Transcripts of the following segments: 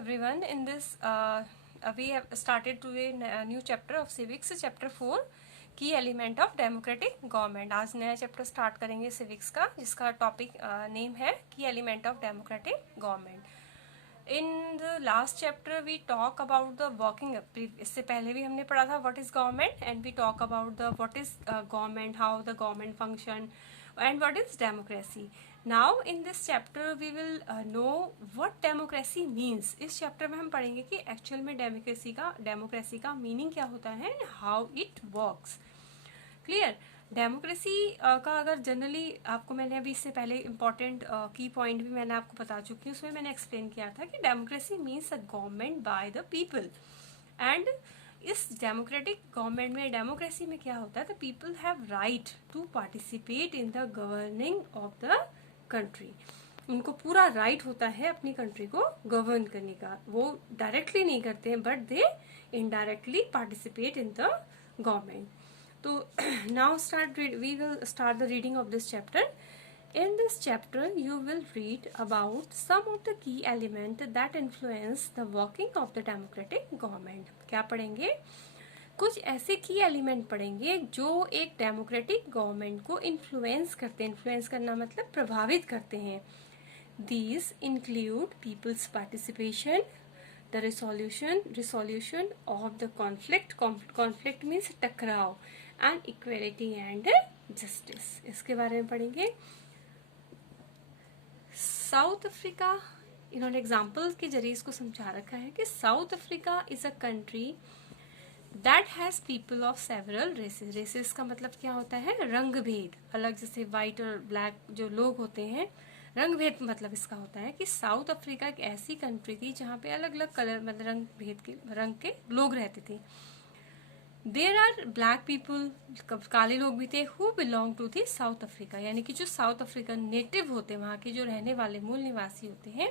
everyone. In this, we have started today a new chapter of civics, chapter 4, की element of democratic government. आज नया chapter start करेंगे civics का, जिसका topic name है की element of democratic government. In the last chapter we talk about the working. इससे पहले भी हमने पढ़ा था what is government, and we talk about the what is government, how the government function, and what is democracy. Now in this chapter we will know what democracy means. इस chapter में हम पढ़ेंगे कि एक्चुअल में democracy का meaning क्या होता है and how it works. Clear. Democracy का अगर जनरली आपको मैंने अभी इससे पहले इंपॉर्टेंट की पॉइंट भी मैंने आपको बता चुकी हूँ. उसमें मैंने एक्सप्लेन किया था कि democracy means a government by the people. And इस डेमोक्रेटिक गवर्नमेंट में, डेमोक्रेसी में क्या होता है, the people have right to participate in the governing of the country. उनको पूरा राइट होता है अपनी कंट्री को गवर्न करने का. वो डायरेक्टली नहीं करते हैं, but they indirectly participate in the government. तो now we will start the reading of this chapter. In this chapter, you will read about some of the key elements that influence the working of the democratic government. क्या पढ़ेंगे? कुछ ऐसे की element पढ़ेंगे जो एक democratic government को influence करते हैं. इन्फ्लुएंस करना मतलब प्रभावित करते हैं. These include people's participation, the resolution of the conflict. Conflict means टकराव, and equality and justice. इसके बारे में पढ़ेंगे. साउथ अफ्रीका, इन्होंने एग्जाम्पल के जरिए इसको समझा रखा है कि South Africa is a country that has people of several races. Races का मतलब क्या होता है? रंग भेद. अलग जैसे वाइट और ब्लैक जो लोग होते हैं, रंग भेद मतलब इसका होता है कि साउथ अफ्रीका एक ऐसी कंट्री थी जहाँ पे अलग अलग कलर मतलब रंग भेद के रंग के लोग रहते थे. देर आर ब्लैक पीपल, काले लोग भी थे, who belong to the South Africa. यानी कि जो साउथ अफ्रीकन नेटिव होते हैं, वहाँ के जो रहने वाले मूल निवासी होते हैं,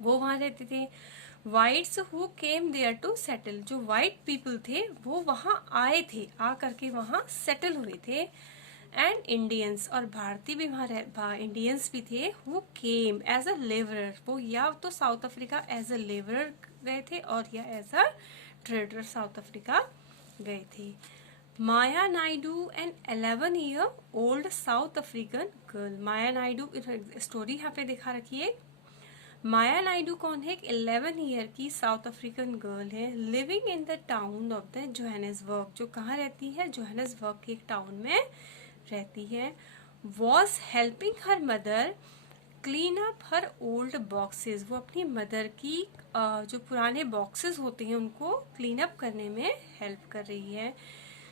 वो वहाँ रहते थे. Whites who came there to settle, जो वाइट पीपल थे वो वहाँ आए थे, आ करके वहाँ सेटल हुए थे. एंड इंडियंस, और भारतीय भी वहाँ इंडियंस भी थे, who came as a labourer. वो या तो South Africa as a labourer गए थे और या as a trader South Africa गए थे. Maya Naidu an 11-year-old South African girl. Maya Naidu story यहाँ पे दिखा रखी है. माया नायडू कौन है? एक 11 ईयर की साउथ अफ्रीकन गर्ल है, living in the town of the Johannesburg. जो कहाँ रहती है? जोहानिसबर्ग के एक टाउन में रहती है. Was helping her mother clean up her old boxes. वो अपनी मदर की जो पुराने बॉक्सेस होते हैं उनको क्लीन अप करने में हेल्प कर रही है.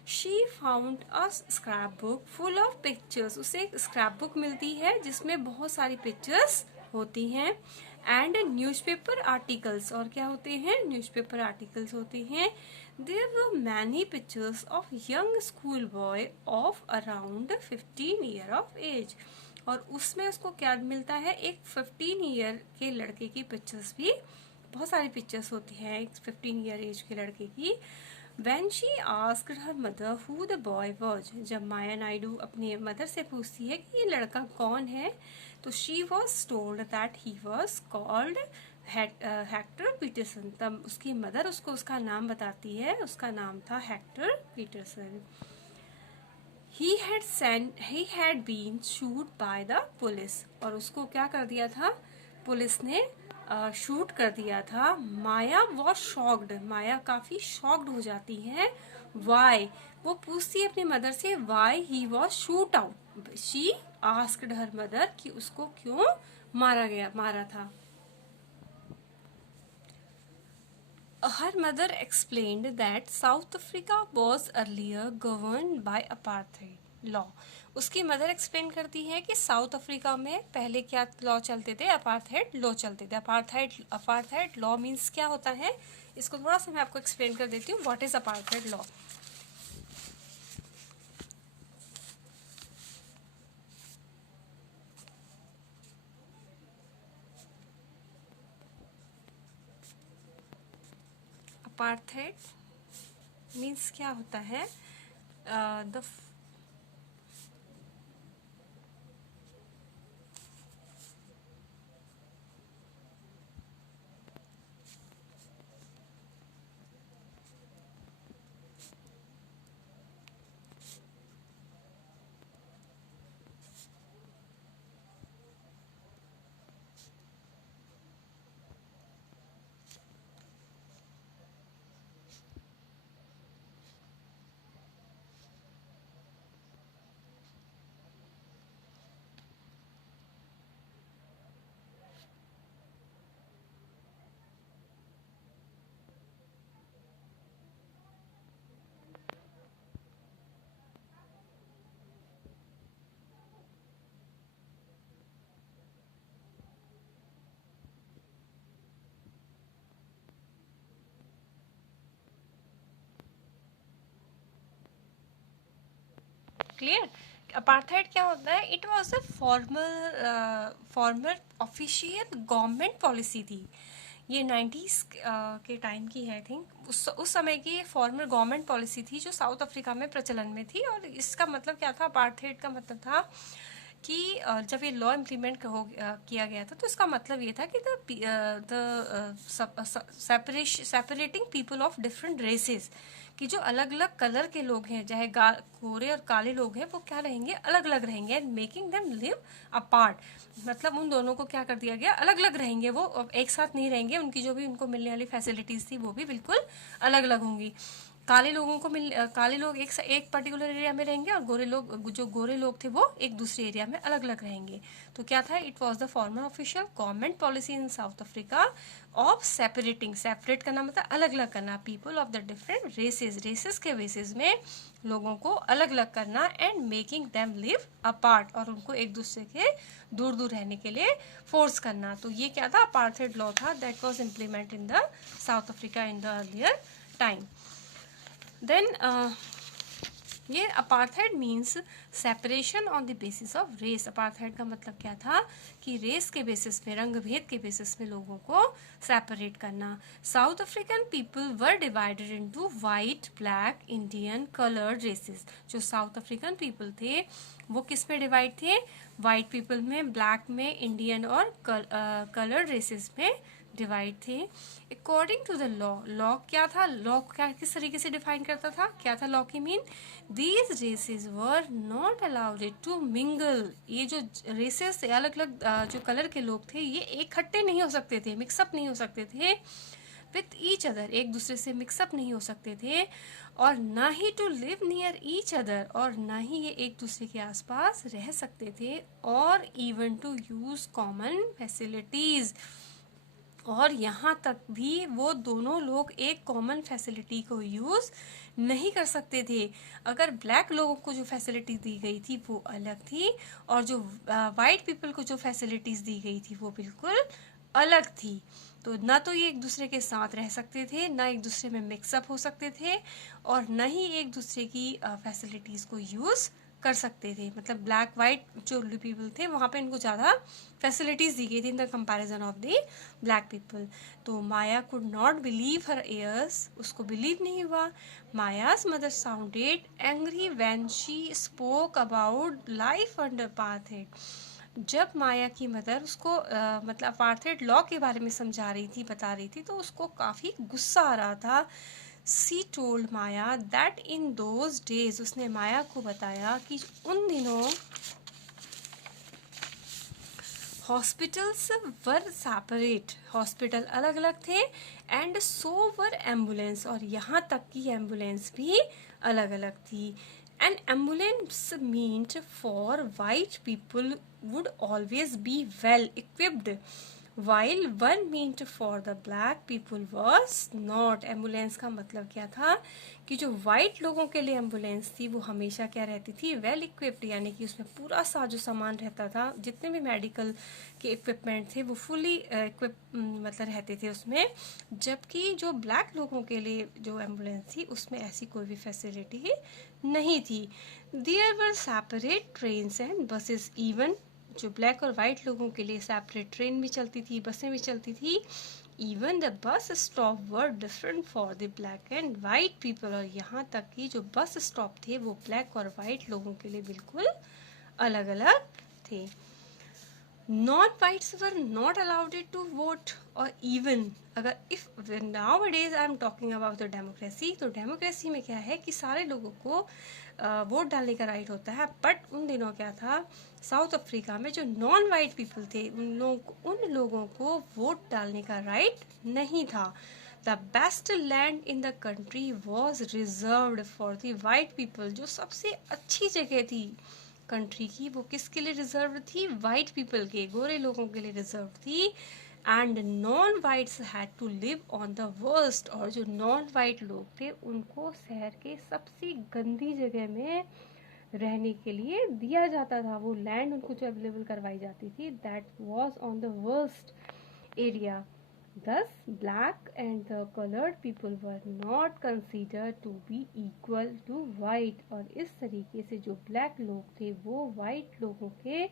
She found a scrap book full of pictures. उसे एक स्क्रैप बुक मिलती है जिसमें बहुत सारी पिक्चर्स होती हैं. एंड न्यूज़पेपर आर्टिकल्स, और क्या होते हैं? न्यूज़पेपर आर्टिकल्स होते हैं. There were many pictures of young school boy of around 15 year of age. और उसमें उसको क्या मिलता है? एक 15 ईयर के लड़के की पिक्चर्स भी, बहुत सारी पिक्चर्स होती हैं एक 15 ईयर एज के लड़के की. When she asked her mother who the boy was, जब माया नायडू अपनी मदर से पूछती है कि ये लड़का कौन है, तो she was told that he was called Hector Pieterson. तब उसकी मदर उसको उसका नाम बताती है. उसका नाम था Hector Pieterson. He had been shot by the police. और उसको क्या कर दिया था? पुलिस ने शूट कर दिया था. माया वॉज शॉक्ड. माया काफी शॉक्ड हो जाती है. वाई, वो पूछती है अपनी मदर से, why he was shoot out. She asked her mother कि उसको क्यों मारा था. Her mother explained that south Africa was earlier govern by apartheid law. उसकी मदर एक्सप्लेन करती है कि साउथ अफ्रीका में पहले क्या लॉ चलते थे? अपार्थाइड लॉ चलते थे. अपार्थाइड लॉ मीन्स क्या होता है? इसको थोड़ा सा मैं आपको एक्सप्लेन कर देती हूँ. What is apartheid law? Apartheid means क्या होता है? The clear? अपार्थाइड क्या होता है? It was a formal official government policy थी। ये 90s के टाइम की है, आई थिंक। उस समय की ये फॉर्मल गवर्नमेंट पॉलिसी थी जो साउथ अफ्रीका में प्रचलन में थी। और इसका मतलब क्या था? अपार्थाइड का मतलब था कि जब ये लॉ इम्प्लीमेंट किया गया था तो इसका मतलब ये था कि the separating people of different races, कि जो अलग अलग कलर के लोग हैं, चाहे गोरे और काले लोग हैं, वो क्या रहेंगे? अलग अलग रहेंगे। And making them live apart, मतलब उन दोनों को क्या कर दिया गया? अलग अलग रहेंगे, वो एक साथ नहीं रहेंगे। उनकी जो भी उनको मिलने वाली फैसिलिटीज थी वो भी बिल्कुल अलग अलग होंगी। काले लोग एक पर्टिकुलर एरिया में रहेंगे, और जो गोरे लोग थे वो एक दूसरे एरिया में अलग अलग रहेंगे। तो क्या था? It was the formal official government policy in South Africa of separate करना, मतलब अलग अलग करना, people of the different races के बेसिस में लोगों को अलग अलग करना, and making them live apart, और उनको एक दूसरे के दूर दूर रहने के लिए फोर्स करना। तो ये क्या था? अपार्थाइड लॉ था, that was implement in the South Africa in the earlier time. Then ये apartheid means separation on the basis of race. Apartheid का मतलब क्या था? कि रेस के बेसिस पे, रंग भेद के बेसिस पे लोगों को सेपरेट करना। South African people were divided into white, black, Indian, coloured races. जो साउथ अफ्रीकन पीपल थे वो किस में डिवाइड थे? वाइट पीपल में, ब्लैक में, इंडियन और कलर्ड रेसेस में डिवाइड थे। अकॉर्डिंग टू द लॉ क्या था? लॉ क्या किस तरीके से डिफाइन करता था? क्या था लॉ की mean? These races were not allowed to mingle. ये जो रेसेस, अलग अलग जो कलर के लोग थे, ये इकट्ठे नहीं हो सकते थे, मिक्सअप नहीं हो सकते थे विथ ईच अदर, एक दूसरे से मिक्सअप नहीं हो सकते थे। और ना ही to live near each other, और ना ही ये एक दूसरे के आसपास रह सकते थे। और even to use common facilities, और यहाँ तक भी वो दोनों लोग एक कॉमन फैसिलिटी को यूज नहीं कर सकते थे। अगर ब्लैक लोगों को जो फैसिलिटी दी गई थी वो अलग थी, और जो वाइट पीपल को जो फैसिलिटीज दी गई थी वो बिल्कुल अलग थी। तो ना तो ये एक दूसरे के साथ रह सकते थे, ना एक दूसरे में मिक्सअप हो सकते थे, और ना ही एक दूसरे की फैसिलिटीज को यूज कर सकते थे। मतलब ब्लैक वाइट जो पीपल थे वहाँ पे इनको ज़्यादा फैसिलिटीज दी गई थी in the comparison of the black people. तो Maya could not believe her ears, उसको बिलीव नहीं हुआ। Maya's mother sounded angry when she spoke about life under apartheid. जब माया की मदर उसको मतलब अपार्थाइड लॉ के बारे में समझा रही थी, बता रही थी, तो उसको काफ़ी गुस्सा आ रहा था। सी told Maya that in those days, उसने माया को बताया कि उन दिनों हॉस्पिटल्स वर सेपरेट, हॉस्पिटल अलग अलग थे, एंड सो वर एम्बुलेंस, और यहाँ तक कि एम्बुलेंस भी अलग अलग थी। N ambulance meant for white people would always be well equipped, while one meant for the black people was not। Ambulance का मतलब क्या था? कि जो वाइट लोगों के लिए एम्बुलेंस थी वो हमेशा क्या रहती थी? वेल इक्विप्ड, यानी कि उसमें पूरा साजो सामान रहता था, जितने भी मेडिकल के इक्विपमेंट थे वो फुली इक्विप मतलब रहते थे उसमें। जबकि जो ब्लैक लोगों के लिए जो एम्बुलेंस थी उसमें ऐसी कोई भी फैसिलिटी नहीं थी। There were separate trains and buses, even जो ब्लैक और वाइट लोगों के लिए सेपरेट ट्रेन भी चलती थी, बसें भी चलती थी। Even the bus stop were different for the black and white people, और यहाँ तक कि जो बस स्टॉप थे वो ब्लैक और वाइट लोगों के लिए बिल्कुल अलग अलग थे। non-whites were not allowed to vote, or even अगर if nowadays I am talking about the democracy, तो डेमोक्रेसी में क्या है कि सारे लोगों को वोट डालने का राइट होता है। बट उन दिनों क्या था? साउथ अफ्रीका में जो नॉन वाइट पीपल थे उन लोगों को वोट डालने का राइट नहीं था। The best land in the country was reserved for the white people, जो सबसे अच्छी जगह थी कंट्री की वो किसके लिए रिजर्व थी? वाइट पीपल के, गोरे लोगों के लिए रिजर्व थी। And non whites had to live on the worst, और जो नॉन वाइट लोग थे उनको शहर के सबसे गंदी जगह में रहने के लिए दिया जाता था। वो लैंड उनको जो अवेलेबल करवाई जाती थी that was on the worst area. Thus, black and the colored people were not considered to be equal to white. और इस तरीके से जो ब्लैक लोग थे वो वाइट लोगों के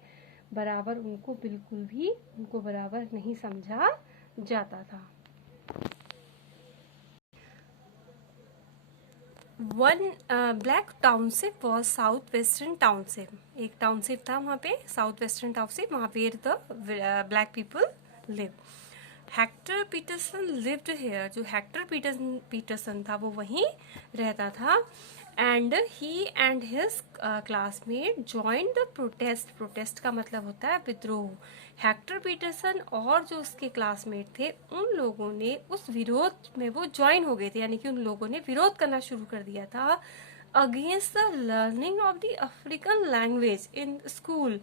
बराबर उनको बिल्कुल भी उनको बराबर नहीं समझा जाता था. One black township was south western township. एक टाउनशिप था वहाँ पे, साउथ वेस्टर्न टाउनशिप, वहाँ पे the black people live. Hector Pieterson lived here. जो हेक्टर पीटरसन था वो वहीं रहता था. And he and his classmate joined the protest. Protest का मतलब होता है विद्रोह. हेक्टर पीटरसन और जो उसके क्लासमेट थे उन लोगों ने उस विरोध में वो ज्वाइन हो गए थे, यानी कि उन लोगों ने विरोध करना शुरू कर दिया था against the learning of the African language in school.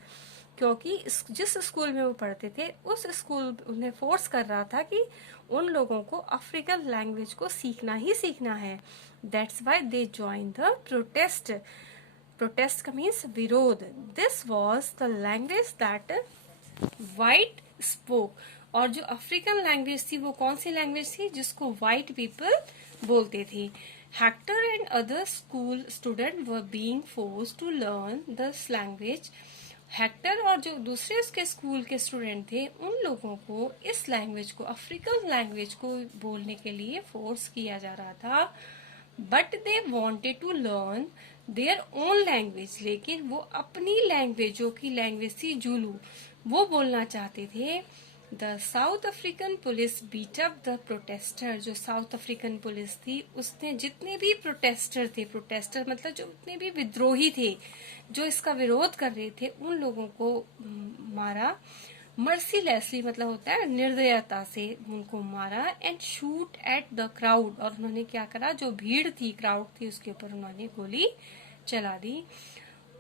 क्योंकि जिस स्कूल में वो पढ़ते थे उस स्कूल उन्हें फोर्स कर रहा था कि उन लोगों को अफ्रीकन लैंग्वेज को सीखना ही सीखना है. That's why they join the protest. Protest का मीन्स विरोध. This was the language that white spoke. और जो अफ्रीकन लैंग्वेज थी वो कौन सी लैंग्वेज थी जिसको वाइट पीपल बोलते थे. Hector and other school student were being forced to learn this language. Hector और जो दूसरे उसके स्कूल के स्टूडेंट थे उन लोगों को इस लैंग्वेज को, अफ्रीकन लैंग्वेज को बोलने के लिए फोर्स किया जा रहा था. But they wanted to learn their own language. लेकिन वो अपनी लैंग्वेज, जो की लैंग्वेज थी जुलू, वो बोलना चाहते थे. The South African police beat up the protester. जो साउथ अफ्रीकन पुलिस थी उसने जितने भी प्रोटेस्टर थे, प्रोटेस्टर मतलब जो जितने भी विद्रोही थे जो इसका विरोध कर रहे थे, उन लोगों को मारा. मर्सीलेसली मतलब होता है निर्दयता से उनको मारा. And shoot at the crowd. और उन्होंने क्या करा, जो भीड़ थी, क्राउड थी, उसके ऊपर उन्होंने गोली चला दी.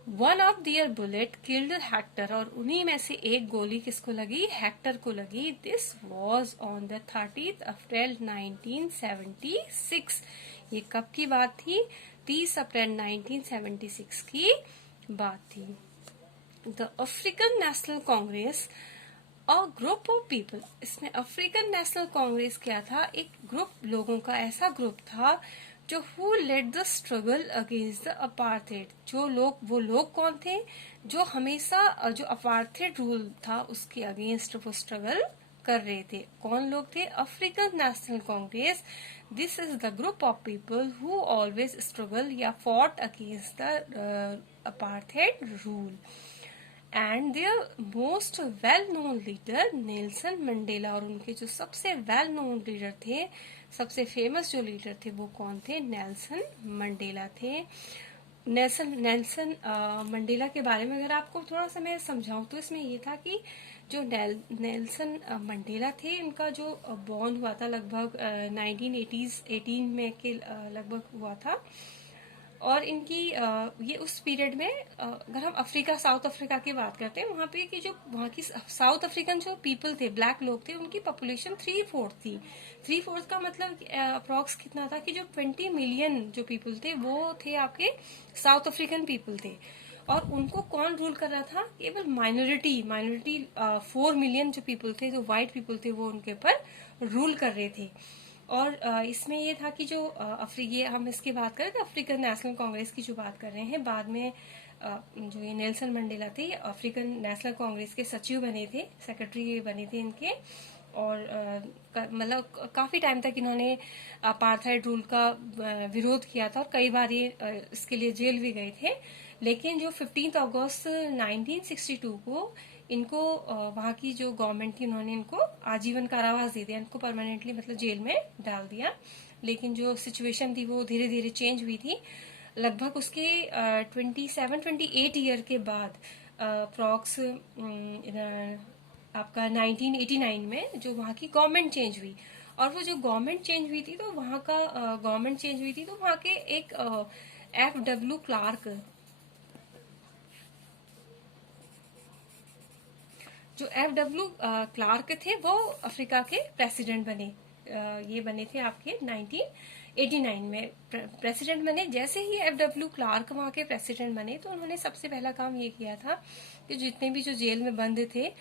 One of their bullet killed Hector. और उन्हीं में से एक गोली किसको लगी, हेक्टर को लगी. दिस वॉज ऑन द 30 अप्रैल 1976. ये कब की बात थी, 30 अप्रैल 1976 की बात थी. The African National Congress a group of people. इसमें अफ्रीकन नेशनल कांग्रेस क्या था, एक ग्रुप लोगों का, ऐसा ग्रुप था जो who led the struggle against the apartheid. वो लोग कौन थे, जो हमेशा जो अपार्थेड रूल था उसके अगेंस्ट वो स्ट्रगल कर रहे थे. कौन लोग थे, African National Congress. This is the group of people who always struggle या fought against the apartheid rule. And their most well known leader Nelson Mandela. और उनके जो सबसे वेल नोन लीडर थे, सबसे फेमस जो लीडर थे वो कौन थे, नेल्सन मंडेला थे. नेल्सन मंडेला के बारे में अगर आपको थोड़ा सा मैं समझाऊं तो इसमें ये था कि जो नेल्सन मंडेला थे, इनका जो बॉर्न हुआ था लगभग 1918 में के लगभग हुआ था. और इनकी ये उस पीरियड में अगर हम अफ्रीका, साउथ अफ्रीका की बात करते हैं, वहाँ पे कि जो वहाँ की साउथ अफ्रीकन जो पीपल थे, ब्लैक लोग थे, उनकी पॉपुलेशन 3/4 थी. 3/4 का मतलब अप्रोक्स कितना था कि जो 20 मिलियन जो पीपल थे वो थे आपके साउथ अफ्रीकन पीपल थे. और उनको कौन रूल कर रहा था, केवल माइनॉरिटी 4 मिलियन जो पीपल थे, जो व्हाइट पीपल थे, वो उनके ऊपर रूल कर रहे थे. और इसमें ये था कि जो ये हम इसकी बात करें तो अफ्रीकन नेशनल कांग्रेस की जो बात कर रहे हैं, बाद में जो ये नेल्सन मंडेला थे अफ्रीकन नेशनल कांग्रेस के सचिव बने थे, सेक्रेटरी बने थे इनके. और मतलब काफी टाइम तक इन्होंने अपार्थाइड रूल का विरोध किया था और कई बार ये इसके लिए जेल भी गए थे. लेकिन जो 15 अगस्त 1962 को इनको वहाँ की जो गवर्नमेंट थी उन्होंने इनको आजीवन कारावास दे दिया, इनको परमानेंटली मतलब जेल में डाल दिया. लेकिन जो सिचुएशन थी वो धीरे धीरे चेंज हुई थी. लगभग उसके 27-28 ईयर के बाद अप्रॉक्स आपका 1989 में जो वहाँ की गवर्नमेंट चेंज हुई. और वो जो गवर्नमेंट चेंज हुई थी तो वहाँ का गवर्नमेंट चेंज हुई थी तो वहाँ के एक FW क्लार्क, जो FW क्लार्क थे वो अफ्रीका के प्रेसिडेंट बने. ये बने थे आपके 1989 में प्रेसिडेंट बने. जैसे ही FW क्लार्क वहाँ के प्रेसिडेंट बने तो उन्होंने सबसे पहला काम ये किया था कि जितने भी जो जेल में बंद थे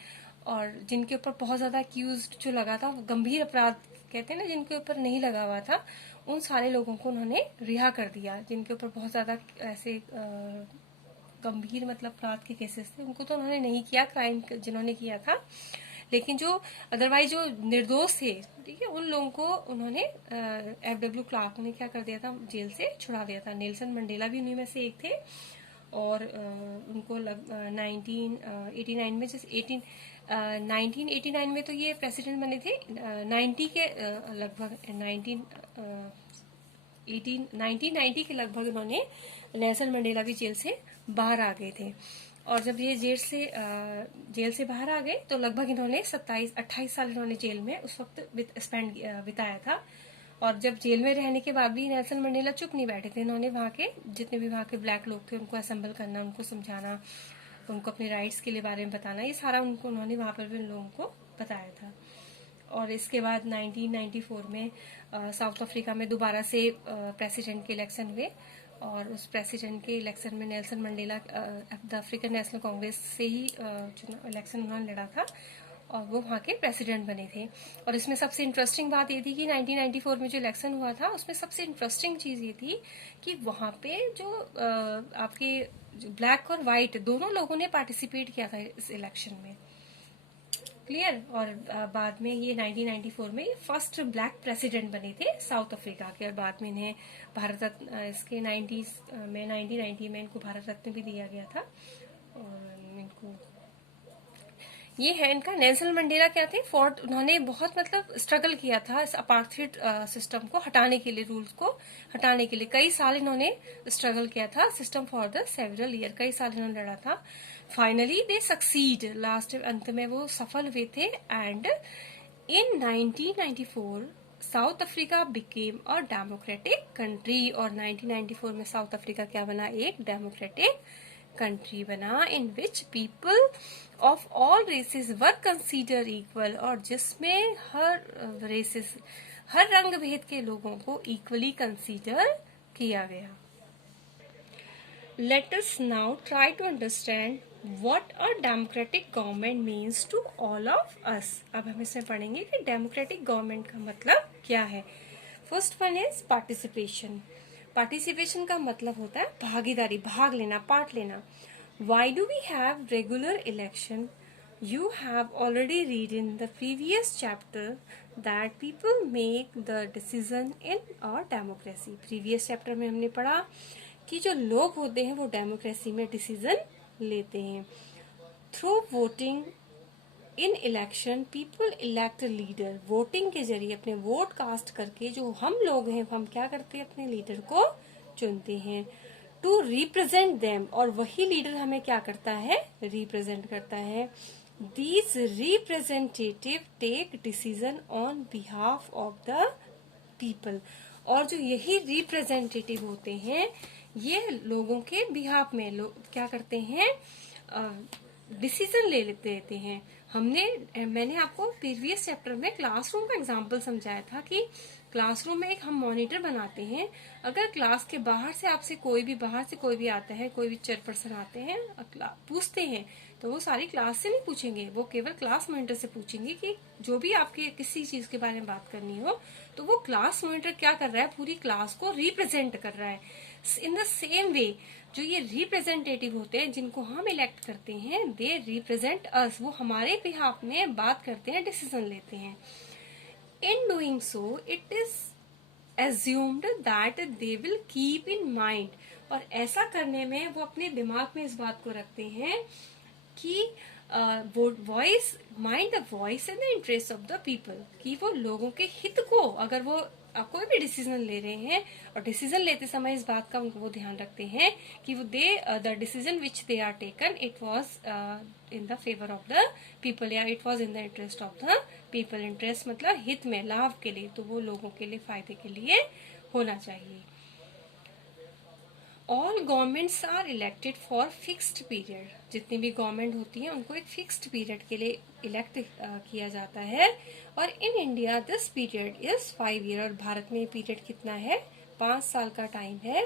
और जिनके ऊपर बहुत ज्यादा अक्यूज्ड जो लगा था, गंभीर अपराध कहते हैं ना जिनके ऊपर नहीं लगा हुआ था, उन सारे लोगों को उन्होंने रिहा कर दिया। जिनके ऊपर बहुत ज्यादा ऐसे गंभीर मतलब अपराध के केसेस थे, उनको तो उन्होंने नहीं किया, क्राइम जिन्होंने किया था, लेकिन जो अदरवाइज जो निर्दोष थे, ठीक है, उन लोगों को उन्होंने FW क्लार्क ने क्या कर दिया था, जेल से छुड़ा दिया था। नेल्सन मंडेला भी उन्हीं में से एक थे, और उनको 1989 में, जैसे 1989 में तो ये प्रेसिडेंट बने थे, 90 के लगभग 1990 के लगभग उन्होंने, नेल्सन मंडेला भी जेल से बाहर आ गए थे। और जब ये जेल से बाहर आ गए तो लगभग इन्होंने 28 साल इन्होंने जेल में उस वक्त बिताया था। और जब जेल में रहने के बाद भी नेल्सन मंडेला चुप नहीं बैठे थे। इन्होंने वहाँ के जितने भी वहाँ के ब्लैक लोग थे उनको असेंबल करना, उनको समझाना, उनको अपने राइट्स के लिए बारे में बताना, ये सारा उन्होंने वहाँ पर भी उन लोगों को बताया था। और इसके बाद 1994 में साउथ अफ्रीका में दोबारा से प्रेसिडेंट के इलेक्शन हुए, और उस प्रेसिडेंट के इलेक्शन में Nelson Mandela the African National Congress से ही इलेक्शन उन्होंने लड़ा था, और वो वहाँ के प्रेसिडेंट बने थे। और इसमें सबसे इंटरेस्टिंग बात ये थी कि 1994 में जो इलेक्शन हुआ था उसमें सबसे इंटरेस्टिंग चीज ये थी कि वहाँ पे जो आपके ब्लैक और व्हाइट दोनों लोगों ने पार्टिसिपेट किया था इस इलेक्शन में, क्लियर। और बाद में ये 1994 में फर्स्ट ब्लैक प्रेसिडेंट बने थे साउथ अफ्रीका के, और बाद में इन्हें भारत रत्न, इसके 1990 में इनको भारत रत्न भी दिया गया था। और इनको ये है इनका, नेल्सन मंडेला क्या थे, फोर्ट उन्होंने बहुत मतलब स्ट्रगल किया था इस अपार्थाइड सिस्टम को हटाने के लिए, रूल्स को हटाने के लिए कई साल इन्होंने स्ट्रगल किया था, system for the several year, कई साल इन्होंने लड़ा था। फाइनली दे सक्सीड, लास्ट अंत में वो सफल हुए थे। And in 1994 south Africa became a democratic country, और 1994 में साउथ अफ्रीका क्या बना, एक डेमोक्रेटिक कंट्री बना, in which people of all races were consider equal, और जिसमें हर रेसेस, हर रंग भेद के लोगों को इक्वली कंसीडर किया गया। Let us now try to understand what a democratic government means to all of us. अब हम इसमें पढ़ेंगे कि डेमोक्रेटिक गवर्नमेंट का मतलब क्या है। First one is participation. Participation का मतलब होता है भागीदारी, भाग लेना, पार्ट लेना। Why do we have regular election? You have already read in the previous chapter that people make the decision in a democracy. Previous chapter में हमने पढ़ा कि जो लोग होते हैं वो डेमोक्रेसी में डिसीजन लेते हैं। Through voting in election people elect leader, voting के जरिए अपने वोट कास्ट करके जो हम लोग हैं हम क्या करते हैं, अपने लीडर को चुनते हैं। टू रिप्रेजेंट देम, और वही लीडर हमें क्या करता है, रिप्रेजेंट करता है। These representative take decision on behalf of the people, और जो यही रिप्रेजेंटेटिव होते हैं ये लोगों के बिहाफ में लोग क्या करते हैं, डिसीजन ले लेते हैं। मैंने आपको प्रीवियस चैप्टर में क्लासरूम का एग्जांपल समझाया था कि क्लासरूम में एक हम मॉनिटर बनाते हैं। अगर क्लास के बाहर से आपसे कोई भी आता है, कोई भी चेयरपर्सन आते हैं, पूछते हैं, तो वो सारी क्लास से नहीं पूछेंगे, वो केवल क्लास मॉनिटर से पूछेंगे कि जो भी आपके किसी चीज के बारे में बात करनी हो, तो वो क्लास मॉनिटर क्या कर रहा है, पूरी क्लास को रिप्रेजेंट कर रहा है। इन द सेम वे जो ये रिप्रेजेंटेटिव होते हैं जिनको हम इलेक्ट करते हैं, दे रिप्रेजेंट अस, वो हमारे बिहाफ में बात करते हैं, डिसीजन लेते हैं। In doing so it is assumed that they will keep in mind, और ऐसा करने में वो अपने दिमाग में इस बात को रखते हैं कि वो voice, mind the voice and the interest of the people, कि वो लोगों के हित को, अगर वो कोई भी डिसीजन ले रहे हैं और डिसीजन लेते समय इस बात का वो ध्यान रखते हैं कि वो the decision which they are taken it was in the favour of the people, या it was in the interest of the people. Interest मतलब हित में, लाभ के लिए, तो वो लोगों के लिए, फायदे के लिए होना चाहिए। All governments are elected for fixed period, जितनी भी गवर्नमेंट होती है उनको एक फिक्स्ड पीरियड के लिए इलेक्ट किया जाता है। और in India this period is 5 year, और भारत में पीरियड कितना है, 5 साल का टाइम है।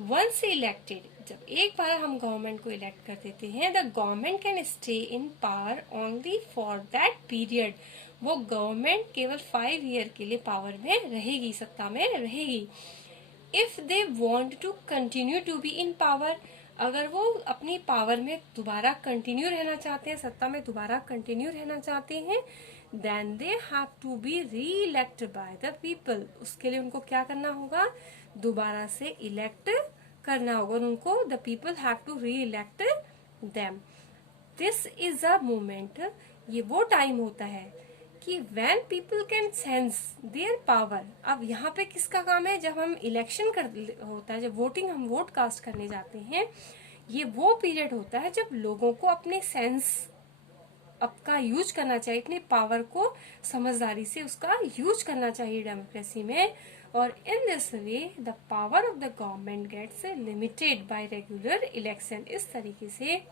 वंस इलेक्टेड जब एक बार हम गवर्नमेंट को इलेक्ट कर देते हैं, the government can stay in power only for that period. वो गवर्नमेंट केवल 5 ईयर के लिए पावर में रहेगी, सत्ता में रहेगी। If they want to continue to be in power, अगर वो अपनी पावर में दोबारा कंटिन्यू रहना चाहते हैं, सत्ता में दोबारा कंटिन्यू रहना चाहते हैं, then they have to be re-elect by the people. उसके लिए उनको क्या करना होगा, दोबारा से इलेक्ट करना होगा, और उनको the people have to re-elect them. This is a moment, ये वो टाइम होता है कि when people can sense their power। अब यहाँ पे किसका काम है, जब हम इलेक्शन कर होता है, जब वोटिंग हम वोट कास्ट करने जाते हैं, ये वो पीरियड होता है जब लोगों को अपने सेंस का यूज करना चाहिए, अपने पावर को समझदारी से उसका यूज करना चाहिए डेमोक्रेसी में। और in this way the power of the government gets limited by regular election. इस तरीके से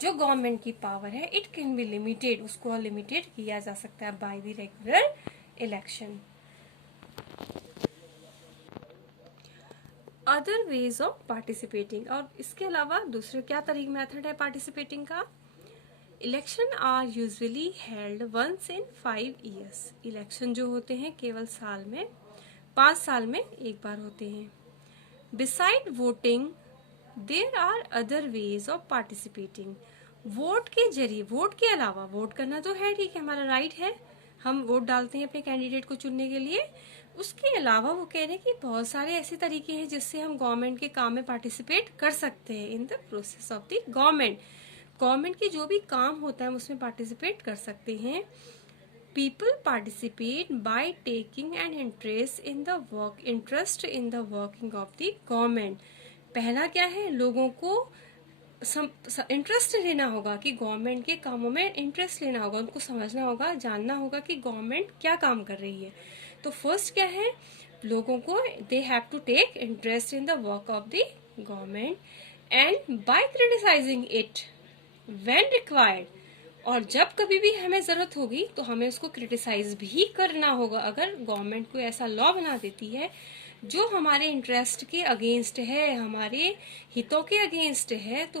जो गवर्नमेंट की पावर है, इट कैन बी लिमिटेड, उसको लिमिटेड किया जा सकता है by the regular election. Other ways of participating, और इसके अलावा दूसरे क्या तरीके मेथड है पार्टिसिपेटिंग का। Election are usually held once in 5 years. Election जो होते हैं केवल साल में 5 साल में एक बार होते हैं। Besides voting there are other ways of participating. Vote के जरिए, वोट के अलावा, वोट करना तो है ठीक है, हमारा राइट है, हम वोट डालते हैं अपने कैंडिडेट को चुनने के लिए। उसके अलावा वो कह रहे हैं कि बहुत सारे ऐसे तरीके हैं जिससे हम गवर्नमेंट के काम में पार्टिसिपेट कर सकते हैं in the process of the government. Government के जो भी काम होता है हम उसमें पार्टिसिपेट कर सकते हैं। People participate by taking an interest in the working of the government. पहला क्या है, लोगों को इंटरेस्ट लेना होगा, कि गवर्नमेंट के कामों में इंटरेस्ट लेना होगा, उनको समझना होगा, जानना होगा कि गवर्नमेंट क्या काम कर रही है। तो फर्स्ट क्या है, लोगों को they have to take interest in the work of the government and by criticising it when required. और जब कभी भी हमें जरूरत होगी तो हमें उसको क्रिटिसाइज भी करना होगा। अगर गवर्नमेंट कोई ऐसा लॉ बना देती है जो हमारे इंटरेस्ट के अगेंस्ट है, हमारे हितों के अगेंस्ट है, तो